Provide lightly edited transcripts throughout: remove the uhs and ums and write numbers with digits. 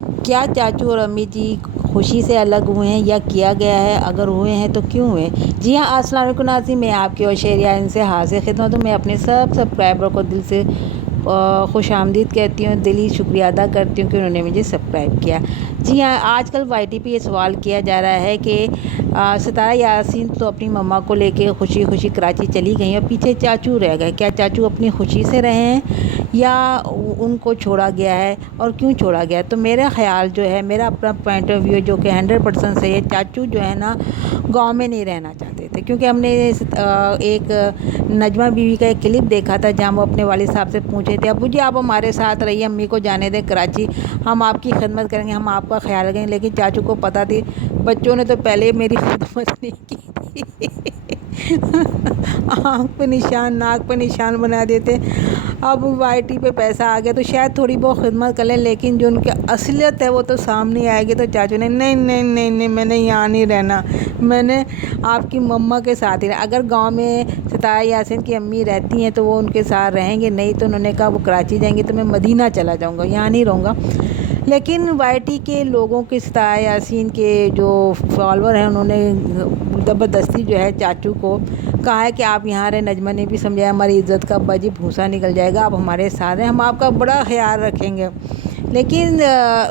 کیا چاچو اور امی جی خوشی سے الگ ہوئے ہیں یا کیا گیا ہے؟ اگر ہوئے ہیں تو کیوں ہوئے؟ جی ہاں، السلام علیکم ناظرین، میں آپ کی اور شہریار سے حاضر خدمت ہوں۔ میں اپنے سب سبسکرائبر کو دل سے خوش آمدید کہتی ہوں، دلی شکریہ ادا کرتی ہوں کہ انہوں نے مجھے سبسکرائب کیا۔ جی ہاں، آج کل وائی ٹی پہ یہ سوال کیا جا رہا ہے کہ ستارہ یاسین تو اپنی مما کو لے کے خوشی خوشی کراچی چلی گئیں اور پیچھے چاچو رہ گئے۔ کیا چاچو اپنی خوشی سے رہے ہیں یا ان کو چھوڑا گیا ہے اور کیوں چھوڑا گیا ہے؟ تو میرا خیال جو ہے، میرا اپنا پوائنٹ آف ویو جو کہ 100% صحیح ہے، چاچو جو ہے نا گاؤں میں نہیں رہنا چاہتے تھے، کیونکہ ہم نے ایک نجمہ بیوی کا ایک کلپ دیکھا تھا جہاں وہ اپنے والد صاحب سے پوچھے تھے، ابو جی آپ ہمارے ساتھ رہیے، امی کو جانے دیں کراچی، ہم آپ کی خدمت کریں گے، ہم آپ کا خیال رکھیں گے۔ لیکن چاچو کو پتہ تھی بچوں نے تو پہلے میری خدمت نہیں کی تھی، آنکھ پہ نشان، ناک پہ نشان بنا دیتے۔ اب وائی ٹی پہ پیسہ آ گیا تو شاید تھوڑی بہت خدمت کر لیں، لیکن جو ان کی اصلیت ہے وہ تو سامنے آئے گی۔ تو چاچو نے نہیں نہیں نہیں نہیں، میں نے یہاں نہیں رہنا، میں نے آپ کی مما کے ساتھ ہی رہنا۔ اگر گاؤں میں ستارہ یاسین کی امی رہتی ہیں تو وہ ان کے ساتھ رہیں گے، نہیں تو انہوں نے کہا وہ کراچی جائیں گے تو میں مدینہ چلا جاؤں گا، یہاں نہیں رہوں گا۔ لیکن وائی ٹی کے لوگوں کے، ستارہ یاسین کے جو فالوور ہیں، انہوں نے زبردستی جو ہے چاچو کو کہا ہے کہ آپ یہاں رہیں۔ نجمہ نے بھی سمجھایا ہماری عزت کا ابا جی بھوسا نکل جائے گا، آپ ہمارے ساتھ ہیں، ہم آپ کا بڑا خیال رکھیں گے۔ لیکن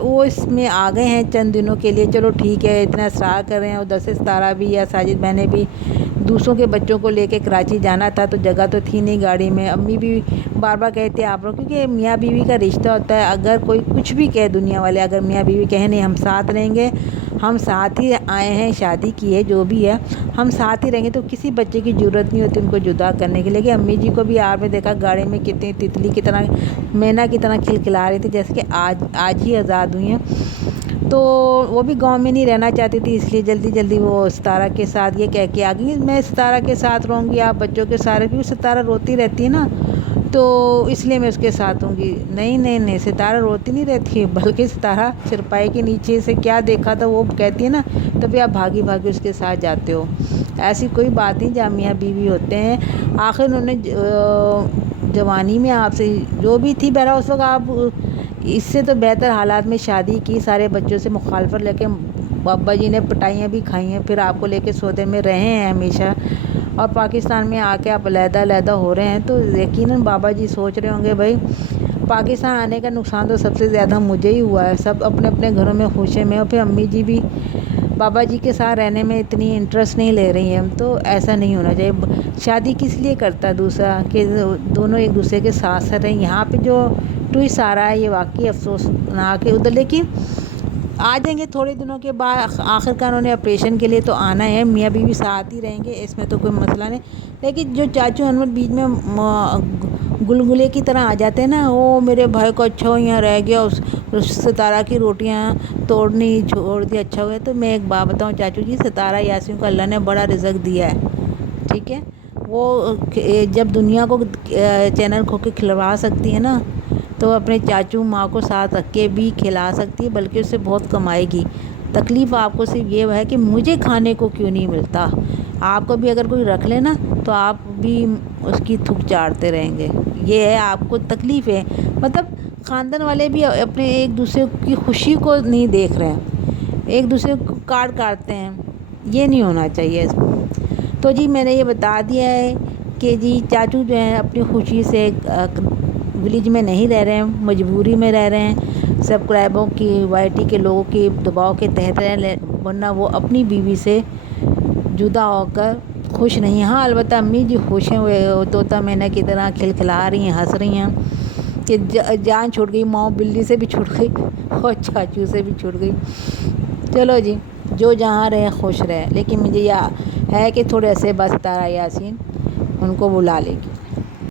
وہ اس میں آ گئے ہیں چند دنوں کے لیے، چلو ٹھیک ہے، اتنا اصرار کر رہے ہیں۔ ادھر سے ستارہ بھی یا ساجد بہنیں بھی دوسروں کے بچوں کو لے کے کراچی جانا تھا تو جگہ تو تھی نہیں گاڑی میں۔ امی بھی بار بار کہتے ہیں آپ لوگ، کیونکہ میاں بیوی کا رشتہ ہوتا ہے، اگر کوئی کچھ بھی کہے دنیا والے، اگر میاں بیوی کہیں نہیں ہم ساتھ رہیں گے، ہم ساتھ ہی آئے ہیں، شادی کی ہے، جو بھی ہے ہم ساتھ ہی رہیں گے، تو کسی بچے کی ضرورت نہیں ہوتی ان کو جدا کرنے کی۔ لیکن امی جی کو بھی آپ نے دیکھا گاڑی میں کتنی تتلی کی طرح، مینا کی طرح کھلکھلا رہی تھی، جیسے کہ آج ہی آزاد ہوئی ہیں۔ تو وہ بھی گاؤں میں نہیں رہنا چاہتی تھی، اس لیے جلدی جلدی وہ ستارہ کے ساتھ یہ کہہ کے آ گئی میں ستارہ کے ساتھ رہوں گی، آپ بچوں کے ساتھ، کیونکہ ستارہ روتی رہتی ہے نا، تو اس لیے میں اس کے ساتھ ہوں گی۔ نہیں نہیں نہیں، ستارہ روتی نہیں رہتی ہے، بلکہ ستارہ چرپائی کے نیچے سے کیا دیکھا تھا وہ کہتی ہے نا، تبھی آپ بھاگی بھاگی اس کے ساتھ جاتے ہو۔ ایسی کوئی بات نہیں، جہاں میاں بیوی ہوتے ہیں، آخر انہوں نے جوانی میں آپ سے جو بھی تھی، بہرحال اس وقت آپ اس سے تو بہتر حالات میں شادی کی، سارے بچوں سے مخالفت لے کے ابا جی نے پٹائیاں بھی کھائی ہیں، پھر آپ کو لے کے سودے میں رہے ہیں ہمیشہ، اور پاکستان میں آ کے آپ علیحدہ علیحدہ ہو رہے ہیں، تو یقیناً بابا جی سوچ رہے ہوں گے بھائی پاکستان آنے کا نقصان تو سب سے زیادہ مجھے ہی ہوا ہے، سب اپنے اپنے گھروں میں خوش ہیں، میں اور پھر امی جی بھی بابا جی کے ساتھ رہنے میں اتنی انٹرسٹ نہیں لے رہی ہیں، تو ایسا نہیں ہونا چاہیے۔ شادی کس لیے کرتا ہے دوسرا کہ دونوں ایک دوسرے کے ساتھ ساتھ رہیں۔ یہاں پہ جو ٹوئسٹ آ رہا ہے یہ واقعی افسوسناک ہے ادھر، لیکن آ جائیں گے تھوڑے دنوں کے بعد، آخر کار انہوں نے آپریشن کے لیے تو آنا ہے، میاں بیوی ساتھ ہی رہیں گے، اس میں تو کوئی مسئلہ نہیں۔ لیکن جو چاچو انور بیچ میں گلگلے کی طرح آ جاتے ہیں نا، وہ میرے بھائی کو اچھا ہو یہاں رہ گیا، اس ستارہ کی روٹیاں توڑنی چھوڑ دی، اچھا ہو گیا۔ تو میں ایک بات بتاؤں چاچو جی، ستارہ یاسین کو اللہ نے بڑا رزق دیا ہے، ٹھیک ہے، وہ جب دنیا کو چینل کھو کے کھلوا سکتی ہے نا، تو اپنے چاچو ماں کو ساتھ رکھ کے بھی کھلا سکتی ہے، بلکہ اس سے بہت کمائے گی۔ تکلیف آپ کو صرف یہ ہے کہ مجھے کھانے کو کیوں نہیں ملتا۔ آپ کو بھی اگر کوئی رکھ لے نا تو آپ بھی اس کی تھک چاڑتے رہیں گے، یہ ہے آپ کو تکلیف ہے۔ مطلب خاندان والے بھی اپنے ایک دوسرے کی خوشی کو نہیں دیکھ رہے ہیں، ایک دوسرے کو کاٹتے ہیں، یہ نہیں ہونا چاہیے۔ تو جی میں نے یہ بتا دیا ہے کہ جی چاچو جو ہیں اپنی خوشی سے ولیج میں نہیں رہ رہے ہیں، مجبوری میں رہ رہے ہیں، سبسکرائبوں کی، وائی ٹی کے لوگوں کے دباؤ کے تحت رہ، ورنہ وہ اپنی بیوی سے جدا ہو کر خوش نہیں۔ ہاں البتہ امی جی خوش ہیں، وہ طوطا مینا کی طرح کھلکھلا رہی ہیں، ہنس رہی ہیں کہ جان چھوٹ گئی، ماؤ بلی سے بھی چھوٹ گئی اور چاچو سے بھی چھوٹ گئی۔ چلو جی، جو جہاں رہے خوش رہے، لیکن مجھے یہ ہے کہ تھوڑے عرصے بعد ستارہ یاسین ان کو بلا لے گی۔